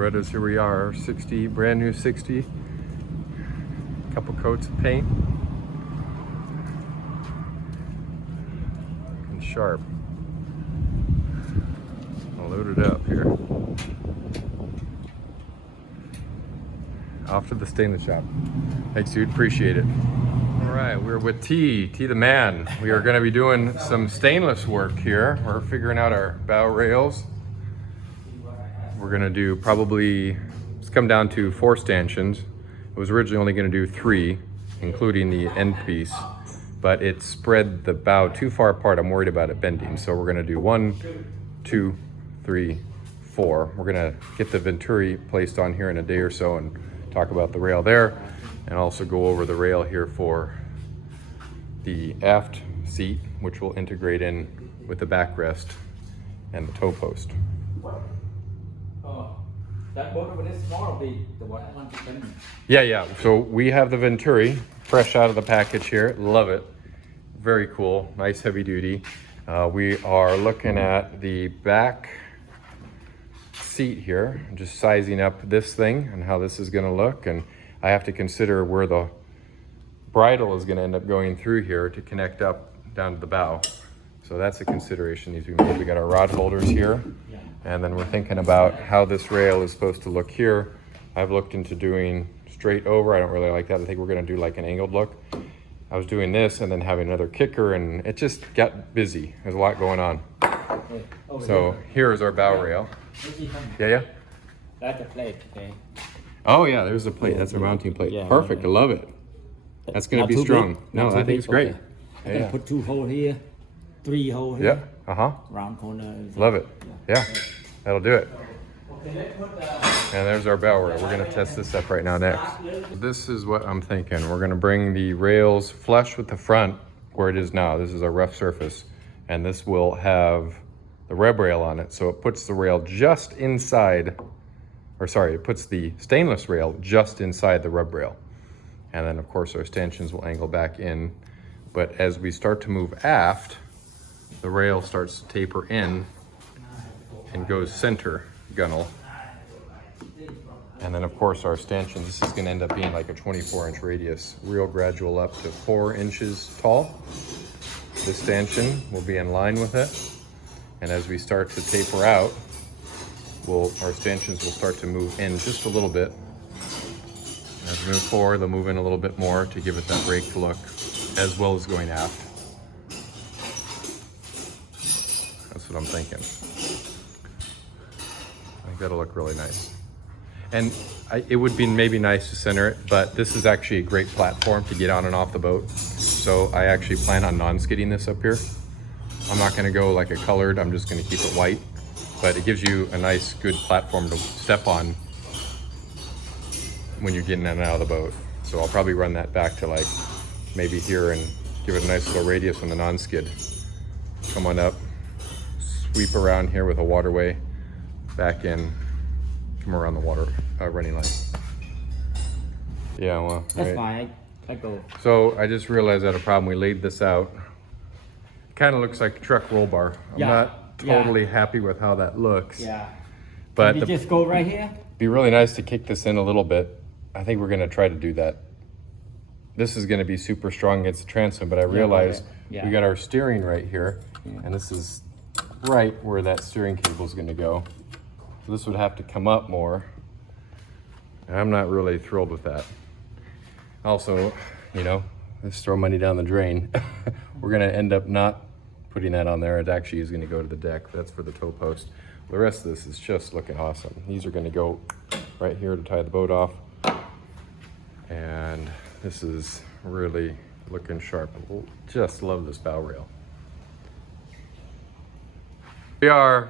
Berettas, here we are, 60, brand new 60. Couple coats of paint. And sharp. I'll load it up here. Off to the stainless shop. Thanks, dude, appreciate it. All right, we're with T the man. We are gonna be doing some stainless work here. We're figuring out our bow rails. We're gonna do probably, it's come down to 4 stanchions. It was originally only gonna do 3, including the end piece, but it spread the bow too far apart. I'm worried about it bending. So we're gonna do 1, 2, 3, 4. We're gonna get the Venturi placed on here in a day or so and talk about the rail there, and also go over the rail here for the aft seat, which will integrate in with the backrest and the toe post. That boat over this small will be the one I want to send. Yeah. So we have the Venturi, fresh out of the package here. Love it. Very cool. Nice heavy duty. We are looking at the back seat here, just sizing up this thing and how this is going to look. And I have to consider where the bridle is going to end up going through here to connect up down to the bow. So that's a consideration needs to be made. We got our rod holders here. And then we're thinking about how this rail is supposed to look here. I've looked into doing straight over. I don't really like that. I think we're gonna do like an angled look. I was doing this and then having another kicker, and it just got busy. There's a lot going on. So here is our bow rail. Yeah. That's the plate, okay? Oh yeah, there's a plate. That's a mounting plate. Yeah, Perfect, I love it. That's gonna be strong. No, I think it's great. I can put 2 holes here, 3 holes here. Yeah, Round corner. Love it. Yeah, that'll do it. And there's our bow rail. We're gonna test this up right now next. This is what I'm thinking. We're gonna bring the rails flush with the front where it is now. This is a rough surface. And this will have the reb rail on it. So it puts the rail just inside, or sorry, it puts the stainless rail just inside the rub rail. And then of course our stanchions will angle back in. But as we start to move aft, the rail starts to taper in and goes center gunnel. And then of course our stanchions, this is gonna end up being like a 24-inch radius, real gradual up to 4 inches tall. This stanchion will be in line with it. And as we start to taper out, our stanchions will start to move in just a little bit. As we move forward, they'll move in a little bit more to give it that raked look, as well as going aft. That's what I'm thinking. I think that'll look really nice. And it would be maybe nice to center it, but this is actually a great platform to get on and off the boat. So I actually plan on non-skidding this up here. I'm not gonna go like a colored, I'm just gonna keep it white, but it gives you a nice, good platform to step on when you're getting in and out of the boat. So I'll probably run that back to like maybe here and give it a nice little radius on the non-skid. Come on up, sweep around here with a waterway, back in, come around the water running line. Yeah, well, That's fine, I go. So I just realized I had a problem. We laid this out. It kind of looks like a truck roll bar. I'm not totally happy with how that looks. Yeah. But Can you just go right here? be really nice to kick this in a little bit. I think we're gonna try to do that. This is gonna be super strong against the transom, but I realized we got our steering right here, and this is right where that steering cable is gonna go. So this would have to come up more. And I'm not really thrilled with that. Also, you know, let's throw money down the drain. We're gonna end up not putting that on there. It actually is gonna go to the deck. That's for the toe post. The rest of this is just looking awesome. These are gonna go right here to tie the boat off. And this is really looking sharp. Just love this bow rail. We are.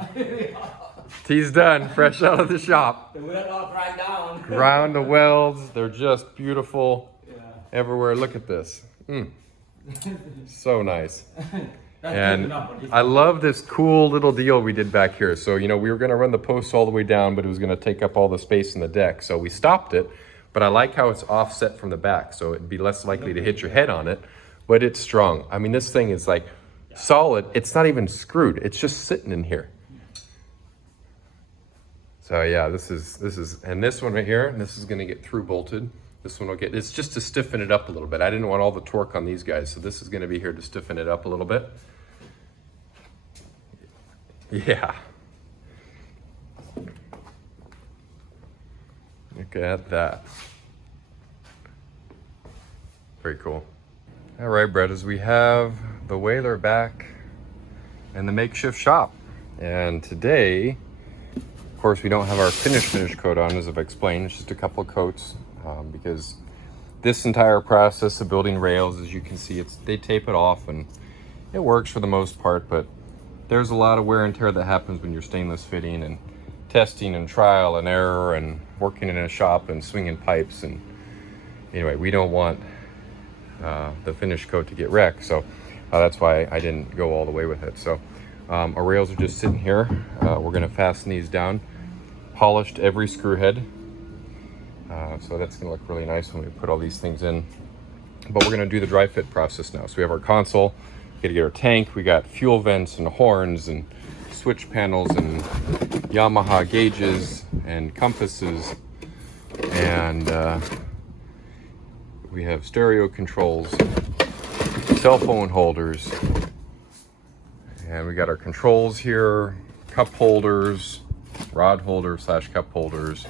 T's done, fresh out of the shop. The wheel off right down. Ground the welds, they're just beautiful everywhere. Look at this. So nice. And I love this cool little deal we did back here. So, you know, we were gonna run the posts all the way down, but it was gonna take up all the space in the deck. So we stopped it, but I like how it's offset from the back. So it'd be less likely to hit your head on it, but it's strong. I mean, this thing is like solid. It's not even screwed. It's just sitting in here. So yeah, this is, and this one right here, this is gonna get through bolted. This one will get, it's just to stiffen it up a little bit. I didn't want all the torque on these guys, so this is gonna be here to stiffen it up a little bit. Yeah. Look at that. Very cool. All right, brothers, we have the Whaler back in the makeshift shop. And today, of course, we don't have our finish coat on, as I've explained. It's just a couple of coats because this entire process of building rails, as you can see, they tape it off and it works for the most part, but there's a lot of wear and tear that happens when you're stainless fitting and testing and trial and error and working in a shop and swinging pipes. And anyway, we don't want the finish coat to get wrecked, so that's why I didn't go all the way with it. So our rails are just sitting here. We're going to fasten these down, polished every screw head, so that's going to look really nice when we put all these things in. But we're going to do the dry fit process now. So we have our console, we got to get our tank, we got fuel vents and horns and switch panels and Yamaha gauges and compasses, and we have stereo controls, cell phone holders, and we got our controls here, cup holders, rod holders / cup holders,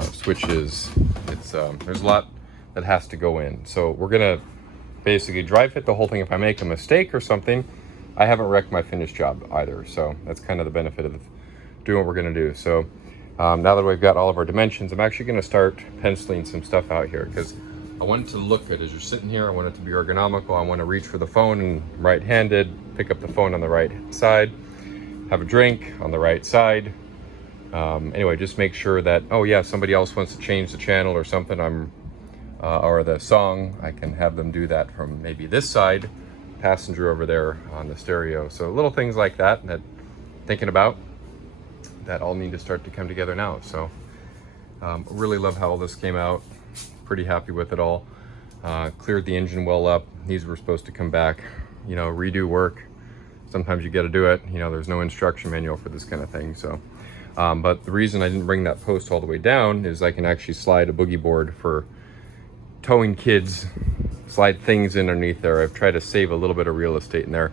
switches. It's there's a lot that has to go in. So we're gonna basically dry fit the whole thing. If I make a mistake or something, I haven't wrecked my finished job either. So that's kind of the benefit of doing what we're gonna do. So now that we've got all of our dimensions, I'm actually gonna start penciling some stuff out here because I want it to look good as you're sitting here. I want it to be ergonomical. I want to reach for the phone and right-handed, pick up the phone on the right side, have a drink on the right side. Anyway, just make sure that, oh yeah, somebody else wants to change the channel or something, or the song, I can have them do that from maybe this side, passenger over there on the stereo. So little things like that thinking about, that all need to start to come together now. So really love how all this came out. Pretty happy with it all. Cleared the engine well up. These were supposed to come back, redo work. Sometimes you got to do it. There's no instruction manual for this kind of thing. So, but the reason I didn't bring that post all the way down is I can actually slide a boogie board for towing kids, slide things in underneath there. I've tried to save a little bit of real estate in there.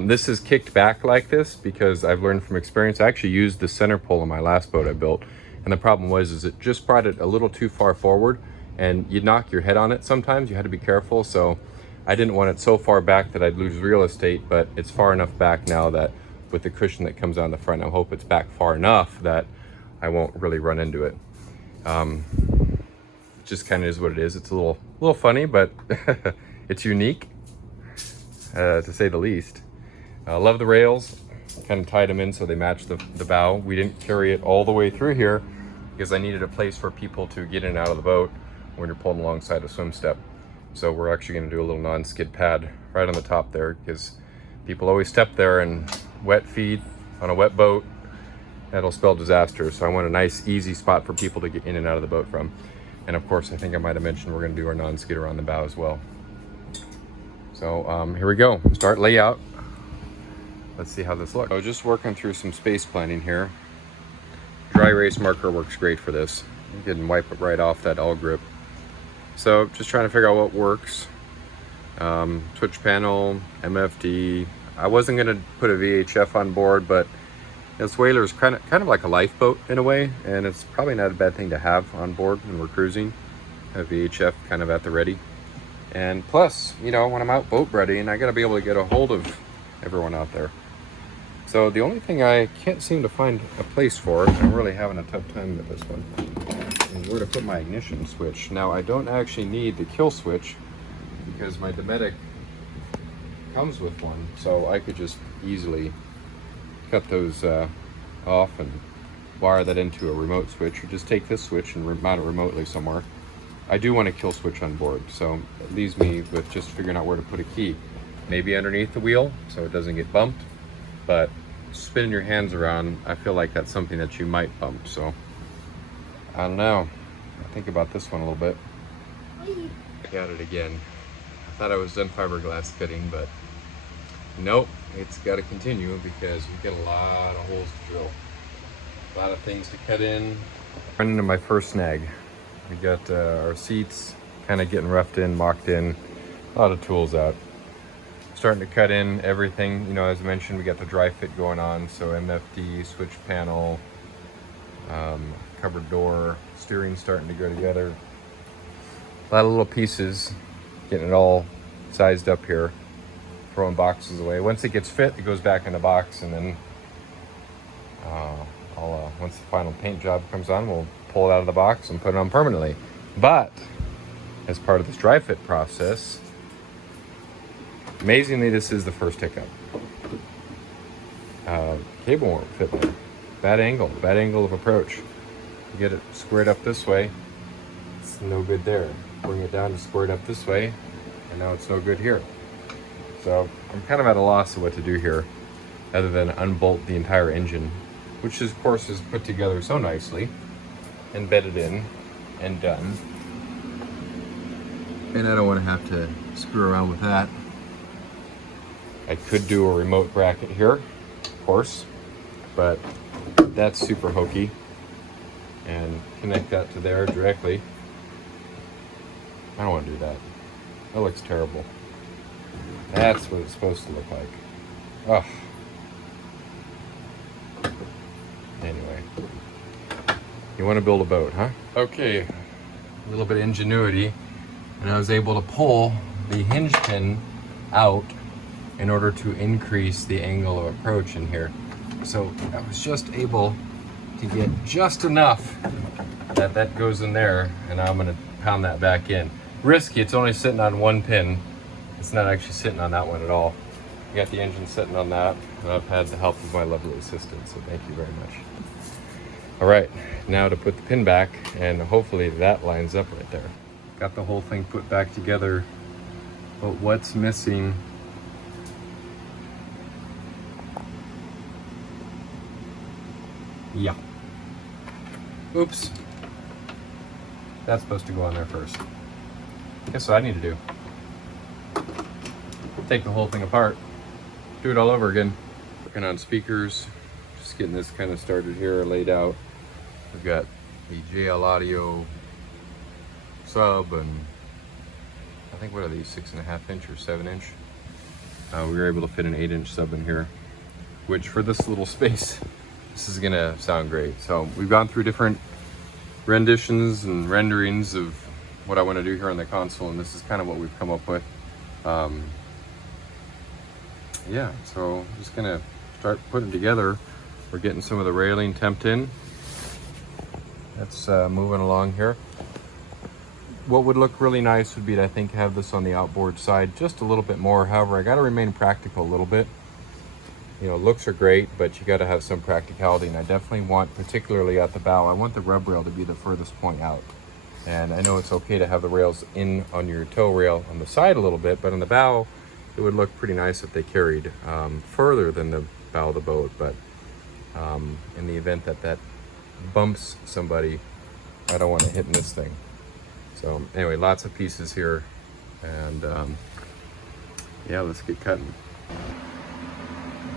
This is kicked back like this because I've learned from experience. I actually used the center pole on my last boat I built, and the problem was it just brought it a little too far forward, and you'd knock your head on it sometimes. You had to be careful. So I didn't want it so far back that I'd lose real estate, but it's far enough back now that with the cushion that comes on the front, I hope it's back far enough that I won't really run into it. Just kind of is what it is. It's a little funny, but it's unique, to say the least. I love the rails. Kind of tied them in so they match the bow. We didn't carry it all the way through here because I needed a place for people to get in and out of the boat when you're pulling alongside a swim step. So we're actually going to do a little non-skid pad right on the top there because people always step there and wet feet on a wet boat. That'll spell disaster. So I want a nice, easy spot for people to get in and out of the boat from. And of course, I think I might have mentioned we're going to do our non-skid around the bow as well. So here we go. Start layout. Let's see how this looks. So just working through some space planning here. Dry erase marker works great for this. You can wipe it right off that L grip. So just trying to figure out what works. Switch panel, MFD. I wasn't going to put a VHF on board, but this Whaler is kind of like a lifeboat in a way, and it's probably not a bad thing to have on board when we're cruising. A VHF kind of at the ready. And plus, when I'm out boat readying, I got to be able to get a hold of everyone out there. So the only thing I can't seem to find a place for, I'm really having a tough time with this one, is where to put my ignition switch. Now I don't actually need the kill switch because my Dometic comes with one, so I could just easily cut those off and wire that into a remote switch, or just take this switch and mount it remotely somewhere. I do want a kill switch on board, so it leaves me with just figuring out where to put a key. Maybe underneath the wheel so it doesn't get bumped, but spinning your hands around, I feel like that's something that you might bump. So I don't know. I think about this one a little bit. Got it again. I thought I was done fiberglass fitting, but nope, it's got to continue because we get a lot of holes to drill. A lot of things to cut in. Running into my first snag. We got our seats kind of getting roughed in, mocked in. A lot of tools out. Starting to cut in everything. You know, as I mentioned, we got the dry fit going on. So MFD, switch panel, cupboard door, steering starting to go together. A lot of little pieces, getting it all sized up here. Throwing boxes away. Once it gets fit, it goes back in the box, and then once the final paint job comes on, we'll pull it out of the box and put it on permanently. But as part of this dry fit process, amazingly, this is the first hiccup. Cable won't fit there. Bad angle of approach. You get it squared up this way, it's no good there. Bring it down to squared up this way, and now it's no good here. So I'm kind of at a loss of what to do here, other than unbolt the entire engine, which of course is put together so nicely, embedded in, and done. And I don't want to have to screw around with that. I could do a remote bracket here, of course, but that's super hokey. And connect that to there directly. I don't want to do that. That looks terrible. That's what it's supposed to look like. Ugh. Anyway, you want to build a boat, huh? Okay, a little bit of ingenuity, and I was able to pull the hinge pin out in order to increase the angle of approach in here. So I was just able to get just enough that that goes in there, and now I'm going to pound that back in. Risky, it's only sitting on one pin. It's not actually sitting on that one at all. I got the engine sitting on that, and I've had the help of my lovely assistant, so thank you very much. All right, now to put the pin back, and hopefully that lines up right there. Got the whole thing put back together, but what's missing? Yeah. Oops. That's supposed to go on there first. Guess what I need to do? Take the whole thing apart, do it all over again. Working on speakers, just getting this kind of started here, laid out. We've got the JL Audio sub, and I think, what are these, 6.5 inch or 7 inch? We were able to fit an 8-inch sub in here, which for this little space, this is gonna sound great. So we've gone through different renditions and renderings of what I want to do here on the console, and this is kind of what we've come up with. Yeah, so I'm just gonna start putting together. We're getting some of the railing temped in. That's moving along here. What would look really nice would be to, I think, have this on the outboard side just a little bit more. However, I got to remain practical a little bit. You know, looks are great, but you got to have some practicality, and I definitely want, particularly at the bow, I want the rub rail to be the furthest point out. And I know it's okay to have the rails in on your tow rail on the side a little bit, but on the bow, it would look pretty nice if they carried further than the bow of the boat. But in the event that that bumps somebody, I don't want to hit in this thing. So anyway, lots of pieces here, and yeah, let's get cutting.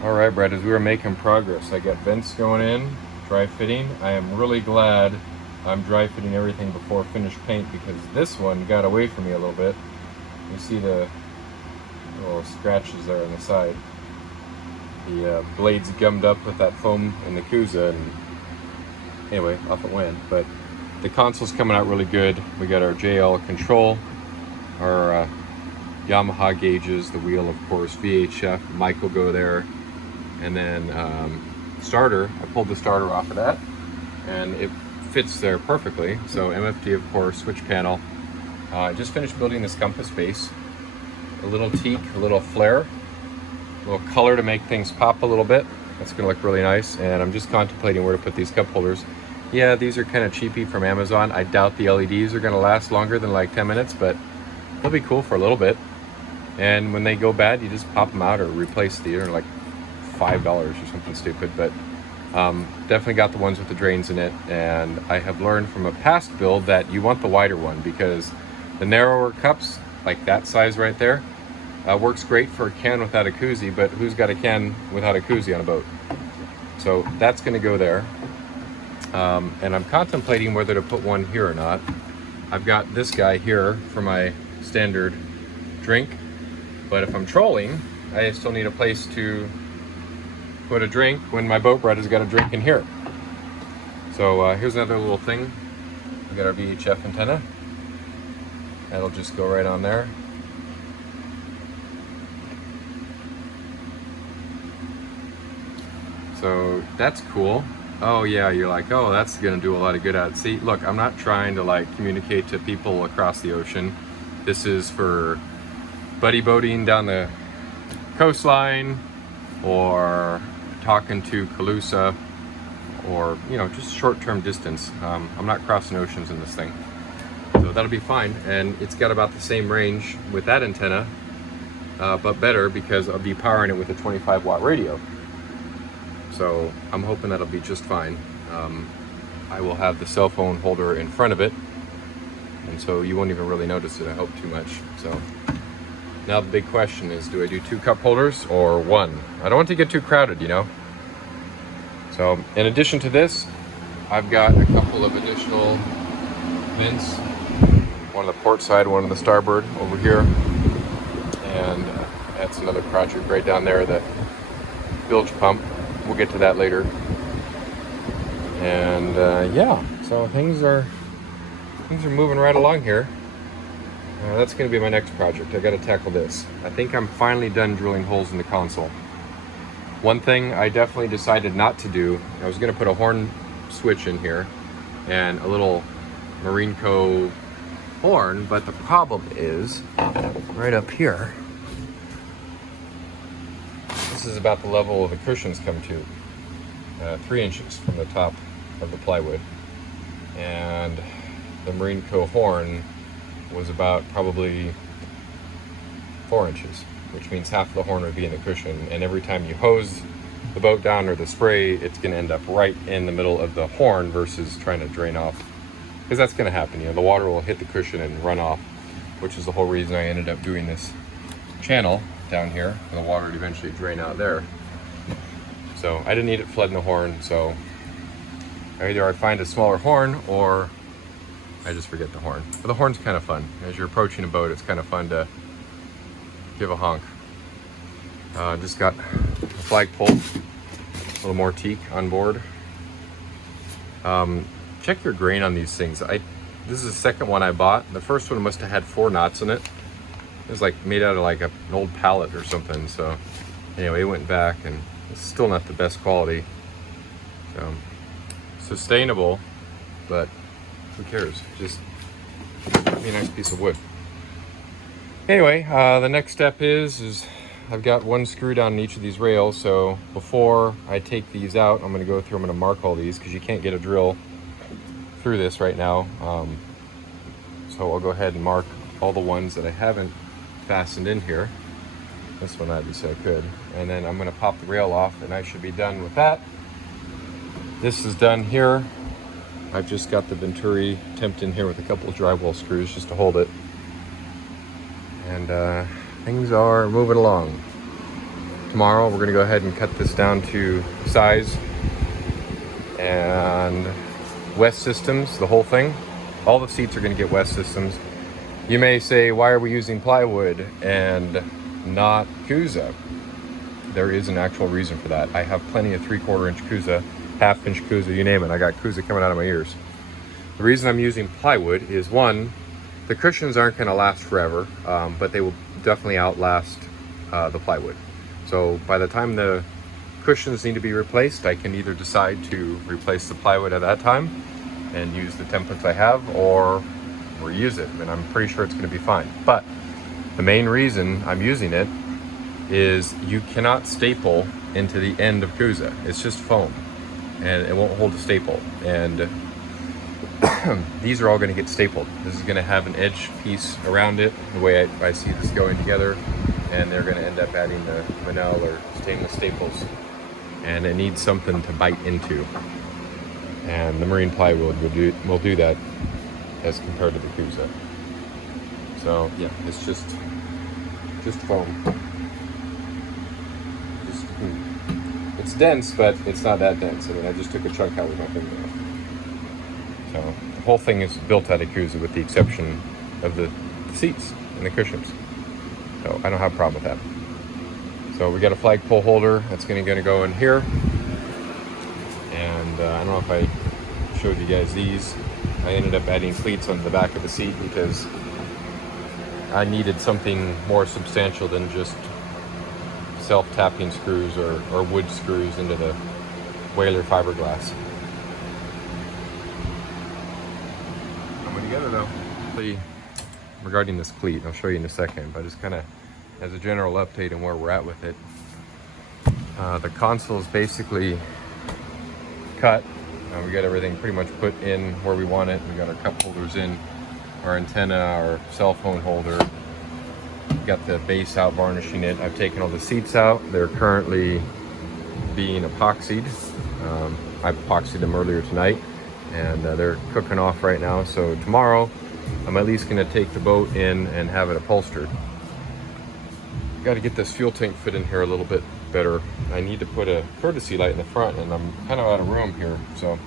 All right, Brett, as we were making progress, I got vents going in, dry fitting. I am really glad I'm dry fitting everything before finished paint, because this one got away from me a little bit. You see the little scratches there on the side. The blades gummed up with that foam in the Kuza, and anyway, off it went. But the console's coming out really good. We got our JL control, our Yamaha gauges, the wheel, of course, VHF, mic will go there, and then starter. I pulled the starter off of that, and it fits there perfectly. So MFD, of course, switch panel. I just finished building this compass base. A little teak, a little flare, a little color to make things pop a little bit. That's gonna look really nice. And I'm just contemplating where to put these cup holders. Yeah, these are kind of cheapy from Amazon. I doubt the LEDs are gonna last longer than like 10 minutes, but they'll be cool for a little bit. And when they go bad, you just pop them out or replace the, like $5 or something stupid. But definitely got the ones with the drains in it. And I have learned from a past build that you want the wider one, because the narrower cups, like that size right there, works great for a can without a koozie, but who's got a can without a koozie on a boat? So that's gonna go there. And I'm contemplating whether to put one here or not. I've got this guy here for my standard drink, but if I'm trolling, I still need a place to put a drink when my boat ride has got a drink in here. So here's another little thing. We got our VHF antenna. That'll just go right on there. So that's cool. Oh yeah, you're like, oh, that's gonna do a lot of good out. See, look, I'm not trying to like communicate to people across the ocean. This is for buddy boating down the coastline, or talking to Calusa, or just short-term distance. I'm not crossing oceans in this thing, so that'll be fine. And it's got about the same range with that antenna, but better because I'll be powering it with a 25-watt radio. So I'm hoping that'll be just fine. I will have the cell phone holder in front of it, and so you won't even really notice it, I hope, too much. So now the big question is, do I do 2 cup holders or 1? I don't want to get too crowded, So in addition to this, I've got a couple of additional vents, one on the port side, one on the starboard over here, and that's another project right down there, the bilge pump. We'll get to that later. And yeah, so things are moving right along here. That's going to be my next project. I got to tackle this. I think I'm finally done drilling holes in the console. One thing I definitely decided not to do, I was going to put a horn switch in here and a little Marine Co horn, but the problem is right up here. This is about the level the cushions come to, 3 inches from the top of the plywood, and the Marine Co horn was about probably 4 inches, which means half of the horn would be in the cushion, and every time you hose the boat down or the spray, it's going to end up right in the middle of the horn versus trying to drain off, because that's going to happen. The water will hit the cushion and run off, which is the whole reason I ended up doing this channel down here, and the water would eventually drain out there. So I didn't need it flooding the horn, so either I find a smaller horn or I just forget the horn. But the horn's kind of fun. As you're approaching a boat, it's kind of fun to give a honk. Just got a flagpole, a little more teak on board. Check your grain on these things. This is the second one I bought. The first one must have had 4 knots in it. It was like made out of like an old pallet or something. So anyway, it went back, and it's still not the best quality. So sustainable, but who cares? Just be a nice piece of wood. Anyway, the next step is I've got 1 screw down in each of these rails. So before I take these out, I'm going to mark all these, because you can't get a drill through this right now. So I'll go ahead and mark all the ones that I haven't fastened in here. This one obviously I could. And then I'm going to pop the rail off, and I should be done with that. This is done here. I've just got the Venturi temped in here with a couple of drywall screws just to hold it. And things are moving along. Tomorrow we're going to go ahead and cut this down to size and West Systems, the whole thing. All the seats are going to get West Systems. You may say, why are we using plywood and not Kusa? There is an actual reason for that. I have plenty of 3/4 inch Kusa, 1/2 inch Kusa, you name it. I got Kusa coming out of my ears. The reason I'm using plywood is, one, the cushions aren't going to last forever, but they will definitely outlast the plywood. So by the time the cushions need to be replaced, I can either decide to replace the plywood at that time and use the templates I have, or reuse it, and I'm pretty sure it's going to be fine. But the main reason I'm using it is you cannot staple into the end of Kusa. It's just foam, and it won't hold a staple. And these are all going to get stapled. This is going to have an edge piece around it, the way I see this going together, and they're going to end up adding the Manel or stainless staples, and it needs something to bite into. And the marine plywood will do that as compared to the Kusa. So yeah, it's just foam. It's dense, but it's not that dense. I mean, I just took a chunk out with my finger. So the whole thing is built out of Kusa with the exception of the seats and the cushions. So I don't have a problem with that. So we got a flagpole holder that's gonna go in here. And I don't know if I showed you guys these. I ended up adding cleats on the back of the seat because I needed something more substantial than just self-tapping screws or wood screws into the Whaler fiberglass. Coming together though. Regarding this cleat, I'll show you in a second, but just kind of as a general update on where we're at with it. The console is basically cut. We got everything pretty much put in where we want it. We got our cup holders in, our antenna, our cell phone holder. Got the base out, varnishing it. I've taken all the seats out. They're currently being epoxied. I epoxied them earlier tonight, and they're cooking off right now. So tomorrow, I'm at least going to take the boat in and have it upholstered. Got to get this fuel tank fit in here a little bit better. I need to put a courtesy light in the front, and I'm kind of out of room here. So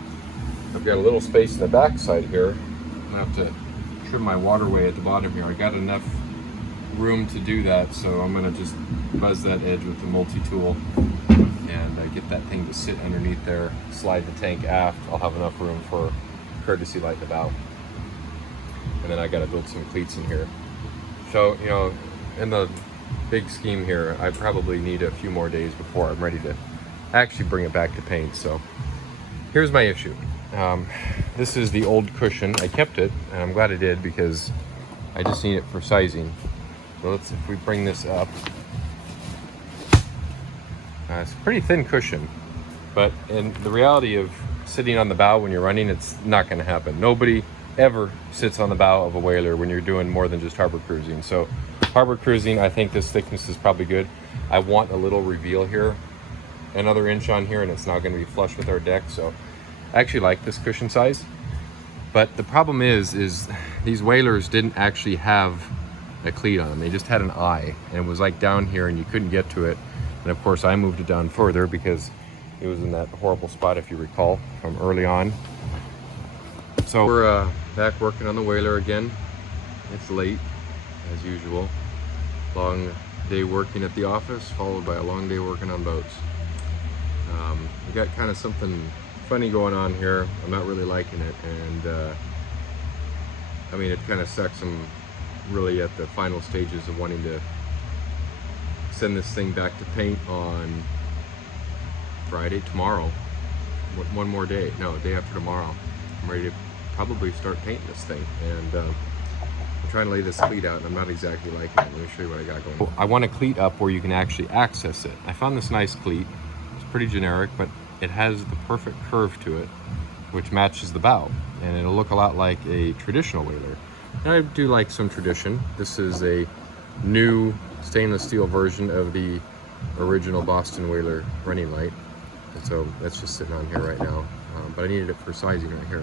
I've got a little space in the back side here. I'm gonna have to trim my waterway at the bottom here. I got enough room to do that, so I'm gonna just buzz that edge with the multi-tool and get that thing to sit underneath there, slide the tank aft. I'll have enough room for courtesy light in the bow. And then I gotta build some cleats in here. So, you know, in the big scheme here, I probably need a few more days before I'm ready to actually bring it back to paint. So here's my issue. This is the old cushion. I kept it, and I'm glad I did because I just need it for sizing. So if we bring this up, it's a pretty thin cushion, but in the reality of sitting on the bow when you're running, it's not going to happen. Nobody ever sits on the bow of a Whaler when you're doing more than just harbor cruising. So harbor cruising, I think this thickness is probably good. I want a little reveal here, another inch on here, and it's not going to be flush with our deck. So I actually like this cushion size, but the problem is these Whalers didn't actually have a cleat on them. They just had an eye, and it was like down here, and you couldn't get to it. And of course, I moved it down further because it was in that horrible spot, if you recall, from early on. So we're back working on the Whaler again. It's late, as usual. Long day working at the office, followed by a long day working on boats. We got kind of something funny going on here. I'm not really liking it, and I mean, it kind of sucks. I'm really at the final stages of wanting to send this thing back to paint on Friday, tomorrow. One more day, no, day after tomorrow. I'm ready to probably start painting this thing, and I'm trying to lay this cleat out, and I'm not exactly liking it. Let me show you what I got going. I want a cleat up where you can actually access it. I found this nice cleat. It's pretty generic, but it has the perfect curve to it, which matches the bow, and it'll look a lot like a traditional Whaler. And I do like some tradition. This is a new stainless steel version of the original Boston Whaler running light, and so that's just sitting on here right now, but I needed it for sizing right here.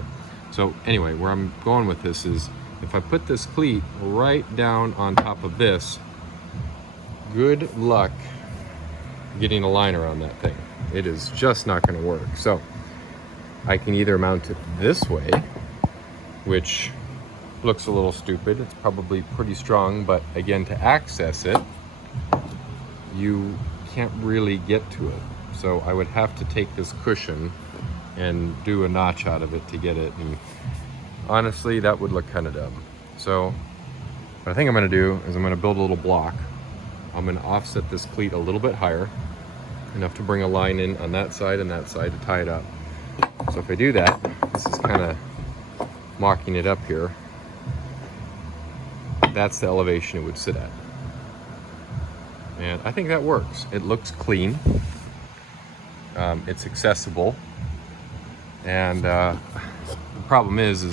So anyway, where I'm going with this is, if I put this cleat right down on top of this, good luck getting a line around that thing. It is just not going to work. So I can either mount it this way, which looks a little stupid. It's probably pretty strong, but again, to access it, you can't really get to it. So I would have to take this cushion and do a notch out of it to get it, and honestly, that would look kind of dumb. So what I think I'm going to do is I'm going to build a little block. I'm going to offset this cleat a little bit higher, enough to bring a line in on that side and that side to tie it up. So if I do that, this is kind of mocking it up here. That's the elevation it would sit at. And I think that works. It looks clean. It's accessible. And the problem is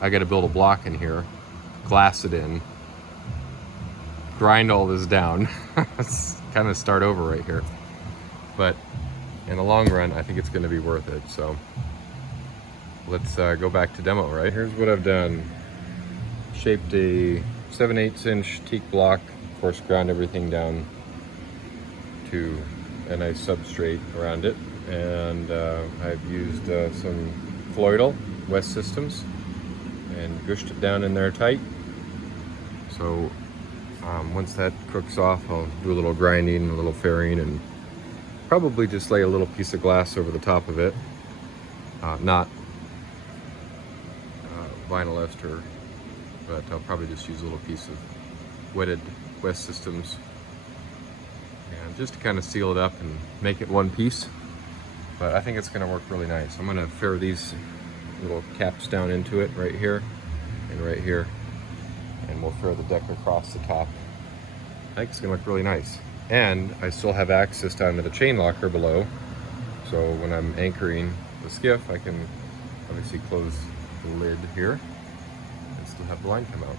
I got to build a block in here, glass it in, grind all this down, kind of start over right here. But in the long run, I think it's going to be worth it. So let's go back to demo, right? Here's what I've done. Shaped a 7/8 inch teak block, of course, ground everything down to a nice substrate around it. And I've used some colloidal West Systems and gushed it down in there tight. So once that cooks off, I'll do a little grinding, a little fairing, and probably just lay a little piece of glass over the top of it. Not vinyl ester, but I'll probably just use a little piece of wetted West Systems, and just to kind of seal it up and make it one piece. But I think it's going to work really nice. I'm going to fair these little caps down into it right here and right here, and we'll fair the deck across the top. I think it's going to look really nice. And I still have access down to the chain locker below, so when I'm anchoring the skiff, I can obviously close the lid here and still have the line come out.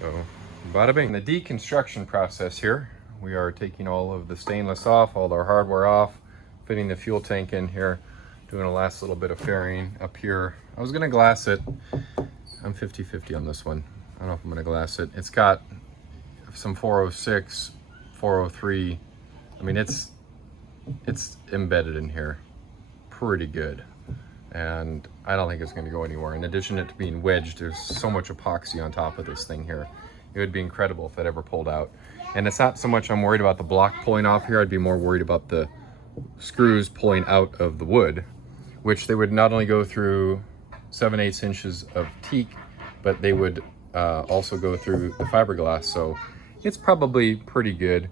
So bada bing. In the deconstruction process here, we are taking all of the stainless off, all our hardware off, fitting the fuel tank in here, doing a last little bit of fairing up here. I was gonna glass it. I'm 50-50 on this one. I don't know if I'm gonna glass it. It's got some 406, 403. I mean, it's embedded in here pretty good, and I don't think it's going to go anywhere. In addition to it being wedged, there's so much epoxy on top of this thing here. It would be incredible if it ever pulled out. And it's not so much I'm worried about the block pulling off here, I'd be more worried about the screws pulling out of the wood, which they would not only go through 7/8 inches of teak, but they would also go through the fiberglass. So it's probably pretty good.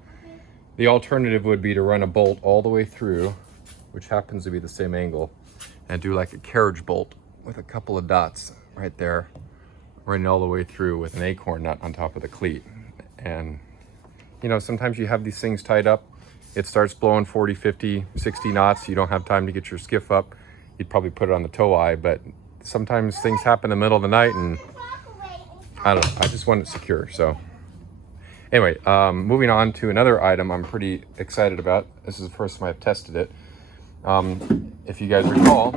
The alternative would be to run a bolt all the way through, which happens to be the same angle, and do like a carriage bolt with a couple of dots right there, running all the way through with an acorn nut on top of the cleat. And you know, sometimes you have these things tied up, it starts blowing 40, 50, 60 knots, you don't have time to get your skiff up, you'd probably put it on the tow eye, but sometimes things happen in the middle of the night, and I don't know, I just want it secure. So anyway, moving on to another item I'm pretty excited about. This is the first time I've tested it. If you guys recall,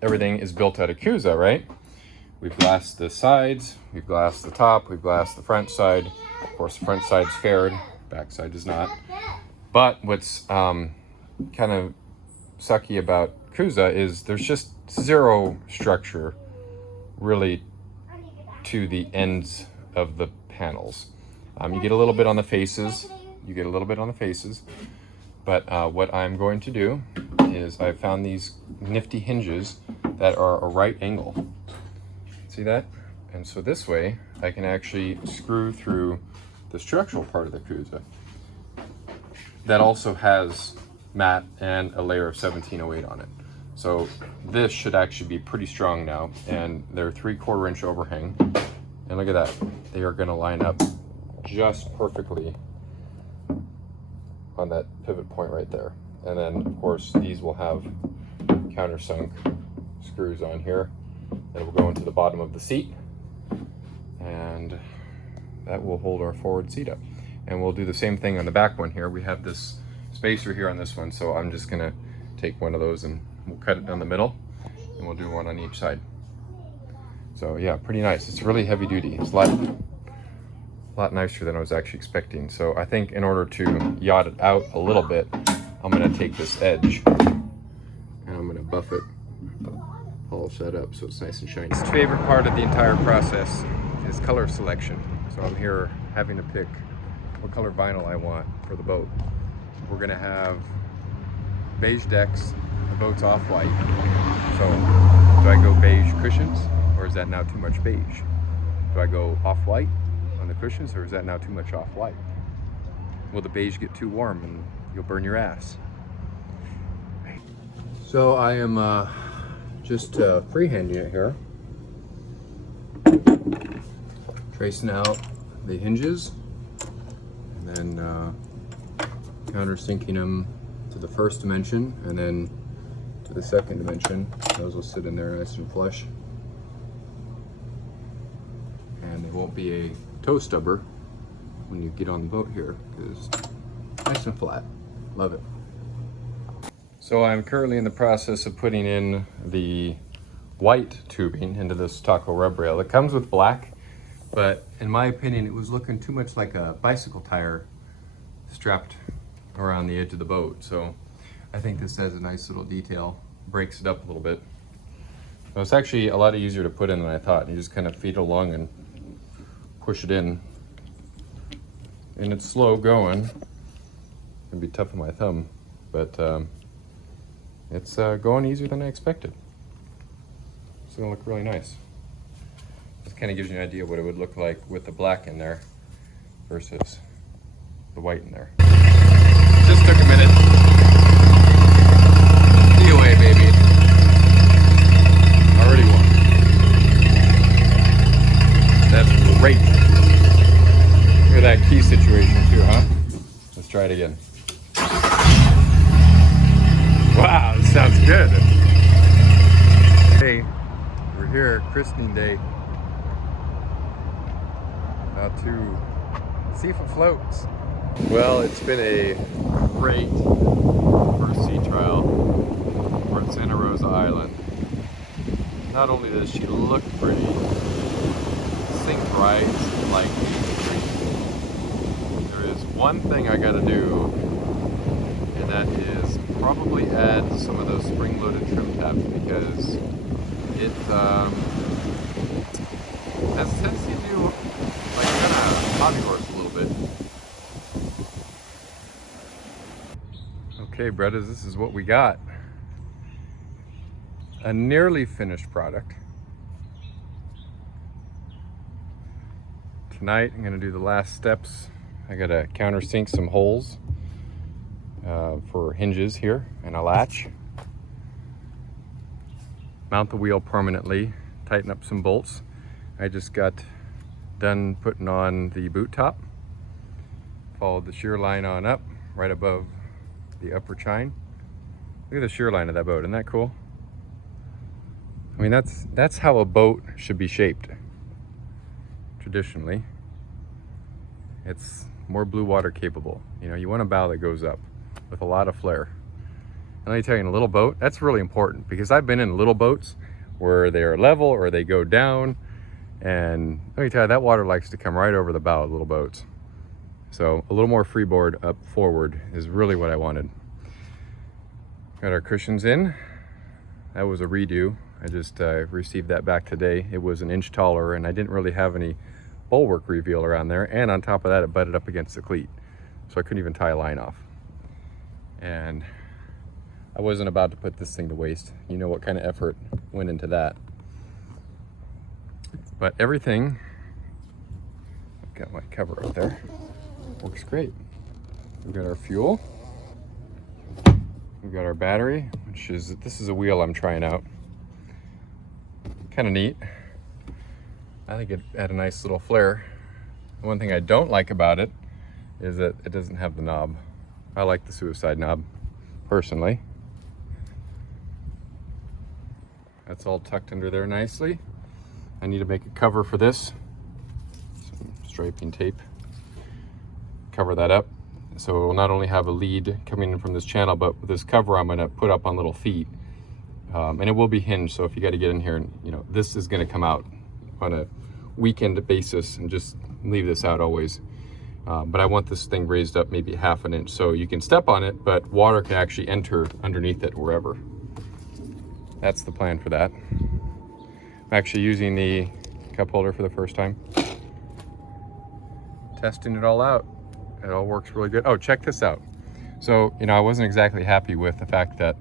everything is built out of Cusa, right? We've glassed the sides, we've glassed the top, we've glassed the front side. Of course, the front side's faired, back side is not. But what's kind of sucky about Cusa is there's just zero structure really to the ends of the panels. You get a little bit on the faces, but what I'm going to do is I found these nifty hinges that are a right angle. See that? And so this way I can actually screw through the structural part of the Cusa. That also has mat and a layer of 1708 on it. So this should actually be pretty strong now, and they're 3/4 inch overhang. And look at that, they are gonna line up just perfectly on that pivot point right there. And then of course these will have countersunk screws on here that will go into the bottom of the seat, and that will hold our forward seat up. And we'll do the same thing on the back one here. We have this spacer here on this one, so I'm just gonna take one of those and we'll cut it down the middle, and we'll do one on each side. So yeah, pretty nice. It's really heavy duty. It's a lot nicer than I was actually expecting. So I think in order to yacht it out a little bit, I'm gonna take this edge and I'm gonna buff it, polish that up so it's nice and shiny. My favorite part of the entire process is color selection. So I'm here having to pick what color vinyl I want for the boat. We're gonna have beige decks, the boat's off-white. So do I go beige cushions, or is that now too much beige? Do I go off-white on the cushions, or is that now too much off-white? Will the beige get too warm and you'll burn your ass? So I am just freehanding it here. Tracing out the hinges, and then countersinking them to the first dimension and then to the second dimension. Those will sit in there nice and flush, and they won't be a toe stubber when you get on the boat here, because nice and flat. Love it. So I'm currently in the process of putting in the white tubing into this taco rub rail. It comes with black, but in my opinion it was looking too much like a bicycle tire strapped around the edge of the boat. So I think this has a nice little detail, breaks it up a little bit. Well, it's actually a lot easier to put in than I thought. You just kind of feed it along and push it in. And it's slow going. It'd be tough on my thumb, but it's going easier than I expected. It's gonna look really nice. This kind of gives you an idea what it would look like with the black in there versus the white in there. Just took a minute. DOA, baby. Already won. That's great. Look at that key situation too, huh? Let's try it again. Wow, this sounds good. Hey, we're here, christening day. About to see if it floats. Well, it's been a great first sea trial. We're at Santa Rosa Island. Not only does she look pretty, sink rides like a dream. There is one thing I gotta do, and that is probably add some of those spring-loaded trim tabs because it has a tendency to do like kind of hobby horse a little bit. Okay, Brettas, this is what we got. A nearly finished product. Tonight I'm gonna do the last steps. I gotta countersink some holes for hinges here and a latch. Mount the wheel permanently, tighten up some bolts. I just got done putting on the boot top. Followed the shear line on up, right above the upper chine. Look at the shear line of that boat, isn't that cool? I mean, that's how a boat should be shaped. Traditionally, it's more blue water capable. You know, you want a bow that goes up with a lot of flare. And let me tell you, in a little boat, that's really important because I've been in little boats where they're level or they go down. And let me tell you, that water likes to come right over the bow of little boats. So a little more freeboard up forward is really what I wanted. Got our cushions in. That was a redo. I just received that back today. It was an inch taller and I didn't really have any bulwark reveal around there. And on top of that, it butted up against the cleat. So I couldn't even tie a line off. And I wasn't about to put this thing to waste. You know what kind of effort went into that. But everything, I've got my cover up there, works great. We've got our fuel. We've got our battery, which is, this is a wheel I'm trying out. Kind of neat. I think it had a nice little flare. The one thing I don't like about it is that it doesn't have the knob. I like the suicide knob, personally. That's all tucked under there nicely. I need to make a cover for this. Some striping tape. Cover that up. So it will not only have a lead coming in from this channel, but with this cover I'm gonna put up on little feet. And it will be hinged, so if you gotta get in here and, you know, this is gonna come out on a weekend basis and just leave this out always. But I want this thing raised up maybe 1/2 inch so you can step on it, but water can actually enter underneath it wherever. That's the plan for that. I'm actually using the cup holder for the first time. Testing it all out. It all works really good. Oh, check this out. So, you know, I wasn't exactly happy with the fact that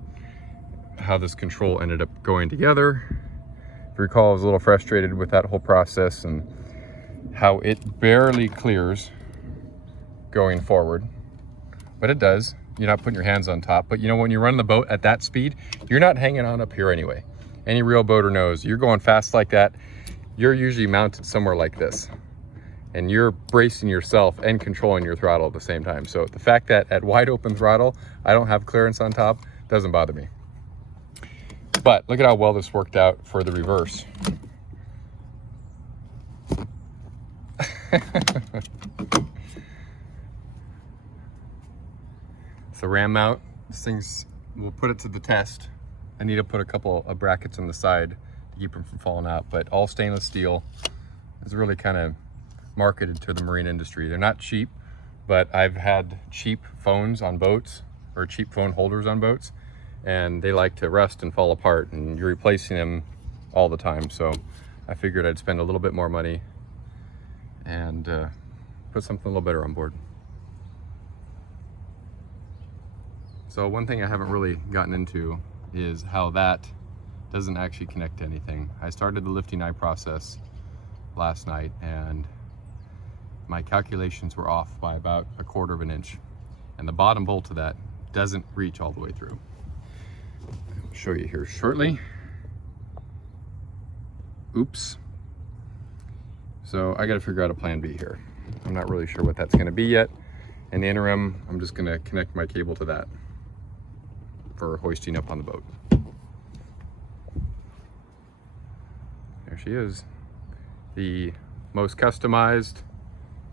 how this control ended up going together. If you recall, I was a little frustrated with that whole process and how it barely clears going forward, but it does. You're not putting your hands on top, but you know, when you run the boat at that speed, you're not hanging on up here anyway. Any real boater knows you're going fast like that, you're usually mounted somewhere like this and you're bracing yourself and controlling your throttle at the same time. So the fact that at wide open throttle, I don't have clearance on top doesn't bother me. But look at how well this worked out for the reverse. It's a ram mount. This thing's, we'll put it to the test. I need to put a couple of brackets on the side to keep them from falling out, but all stainless steel. It's really kind of marketed to the marine industry. They're not cheap, but I've had cheap phones on boats or cheap phone holders on boats, and they like to rust and fall apart, and you're replacing them all the time. So I figured I'd spend a little bit more money and put something a little better on board. So one thing I haven't really gotten into is how that doesn't actually connect to anything. I started the lifting eye process last night and my calculations were off by about 1/4 of an inch. And the bottom bolt of that doesn't reach all the way through. I'll show you here shortly. Oops. So I gotta figure out a plan B here. I'm not really sure what that's gonna be yet. In the interim, I'm just gonna connect my cable to that for hoisting up on the boat. There she is. The most customized,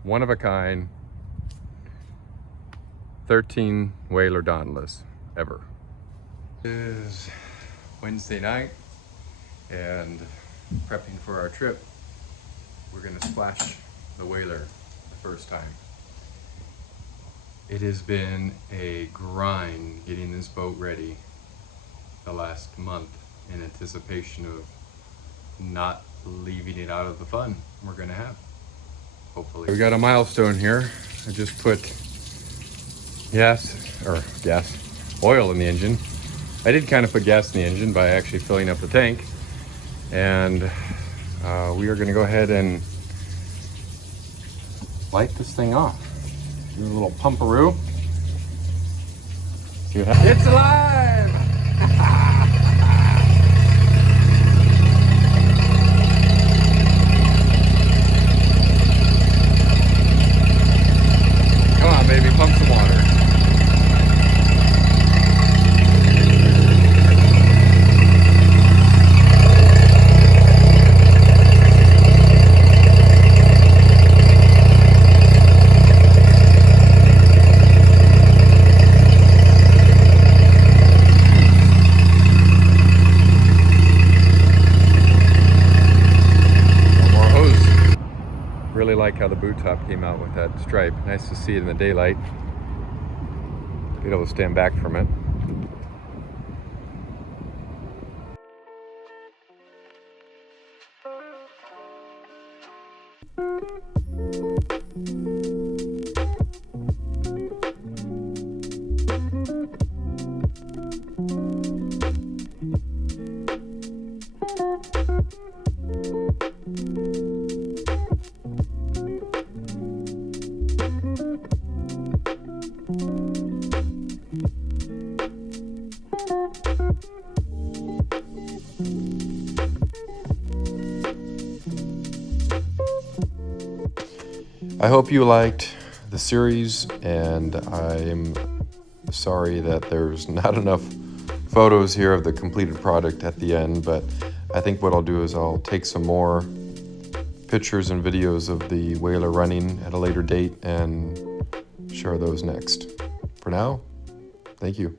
one of a kind, 13 whaler Dauntless ever. It is Wednesday night and prepping for our trip. We're gonna splash the whaler the first time. It has been a grind getting this boat ready the last month in anticipation of not leaving it out of the fun we're gonna have, hopefully. We got a milestone here. I just put oil in the engine. I did kind of put gas in the engine by actually filling up the tank. And we are gonna go ahead and light this thing off. Do a little pumperoo. See what happens. It's alive! Come on, baby, pump some water. Really like how the boot top came out with that stripe. Nice to see it in the daylight. Be able to stand back from it. I hope you liked the series, and I'm sorry that there's not enough photos here of the completed product at the end, but I think what I'll do is I'll take some more pictures and videos of the whaler running at a later date and share those next. For now, thank you.